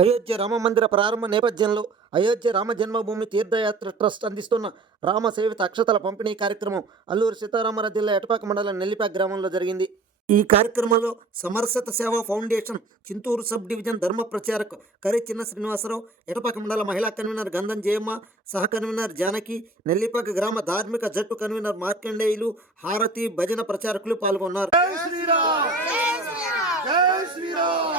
అయోధ్య రామ మందిర ప్రారంభ నేపథ్యంలో అయోధ్య రామ జన్మభూమి తీర్థయాత్ర ట్రస్ట్ అందిస్తున్న రామ సేవిత అక్షతల పంపిణీ కార్యక్రమం అల్లూరు సీతారామరాజు జిల్లా ఎటపాక మండలం నెల్లిపాక గ్రామంలో జరిగింది. ఈ కార్యక్రమంలో సమరసత సేవా ఫౌండేషన్ చింతూరు సబ్ డివిజన్ ధర్మ ప్రచారక్ కరి చిన్న శ్రీనివాసరావు ఎటపాక మండల మహిళా కన్వీనర్ గంధం జయమ్మ సహ కన్వీనర్ జానకి నెల్లిపాక గ్రామ ధార్మిక జట్టు కన్వీనర్ మార్కండేయులు హారతి భజన ప్రచారకులు పాల్గొన్నారు జై శ్రీరామ్ జై శ్రీరామ్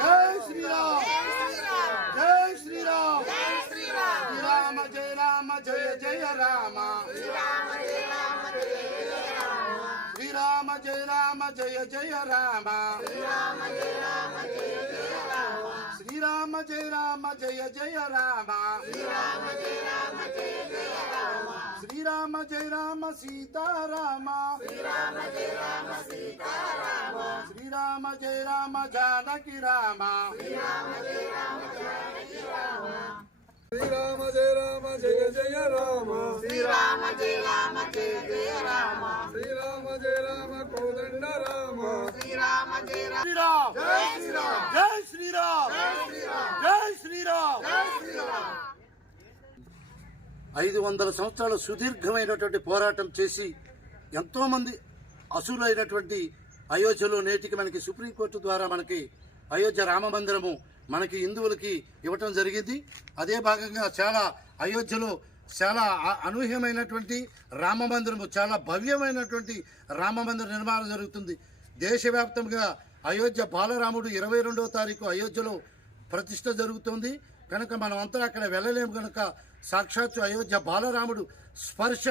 జై శ్రీరామ్ జై శ్రీరామ్ శ్రీరామ జయ రామ జయ జయ రామ. శ్రీరామ జయ రామ జయ జయ రామ. శ్రీరామ జయ రామ జయ జయ రామ. శ్రీరామ జయ రామ సీతారామ శ్రీరామ జయ రామ జానకి రామ. శ్రీరామ జయ రామ జయ జయ రామ. శ్రీరామ జయ రామ జయ జయ రామ. శ్రీరామ జయ రామ కోదండ రామ. శ్రీరామ జయ శ్రీరామ్. జై శ్రీరామ్. జై శ్రీరామ్. జై శ్రీరామ్. ఐదు వందల సంవత్సరాల సుదీర్ఘమైనటువంటి పోరాటం చేసి ఎంతో మంది అసులైనటువంటి అయోధ్యలో నేటికి మనకి సుప్రీంకోర్టు ద్వారా మనకి అయోధ్య రామ మందిరము మనకి హిందువులకి ఇవ్వటం జరిగింది. అదే భాగంగా చాలా అయోధ్యలో చాలా అనూహ్యమైనటువంటి రామ మందిరము చాలా భవ్యమైనటువంటి రామ మందిర నిర్మాణం జరుగుతుంది. దేశవ్యాప్తంగా అయోధ్య బాలరాముడు ఇరవై రెండవ తారీఖు అయోధ్యలో ప్రతిష్ట జరుగుతుంది. కనుక మనం అంతా అక్కడ వెళ్ళలేము కనుక సాక్షాత్తు అయోధ్య బాలరాముడు స్పర్శ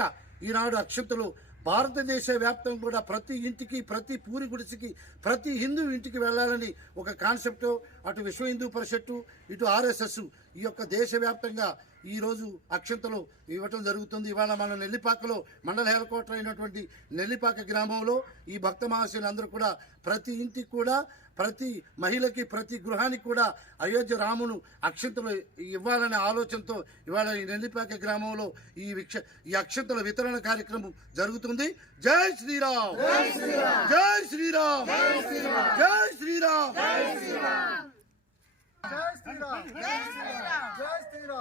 ఈనాడు అక్షంతులు భారతదేశ వ్యాప్తం కూడా ప్రతి ఇంటికి ప్రతి పూరి గుడిసికి ప్రతి హిందూ ఇంటికి వెళ్ళాలని ఒక కాన్సెప్ట్. అటు విశ్వ హిందూ పరిషత్తు ఇటు ఆర్ఎస్ఎస్ ఈ యొక్క దేశవ్యాప్తంగా ఈ రోజు అక్షంతలు ఇవ్వటం జరుగుతుంది. ఇవాళ మన నెల్లిపాకలో మండల హెడ్ క్వార్టర్ అయినటువంటి నెల్లిపాక గ్రామంలో ఈ భక్త మహాశయులందరూ కూడా ప్రతి ఇంటికి కూడా ప్రతి మహిళకి ప్రతి గృహానికి కూడా అయోధ్య రామును అక్షంతలు ఇవ్వాలనే ఆలోచనతో ఇవాళ ఈ నెల్లిపాక గ్రామంలో ఈ విక్ష ఈ అక్షంతల వితరణ కార్యక్రమం జరుగుతుంది. జై శ్రీరామ్! జై శ్రీరామ్! జై శ్రీరామ్! జై శ్రీరామ్! జై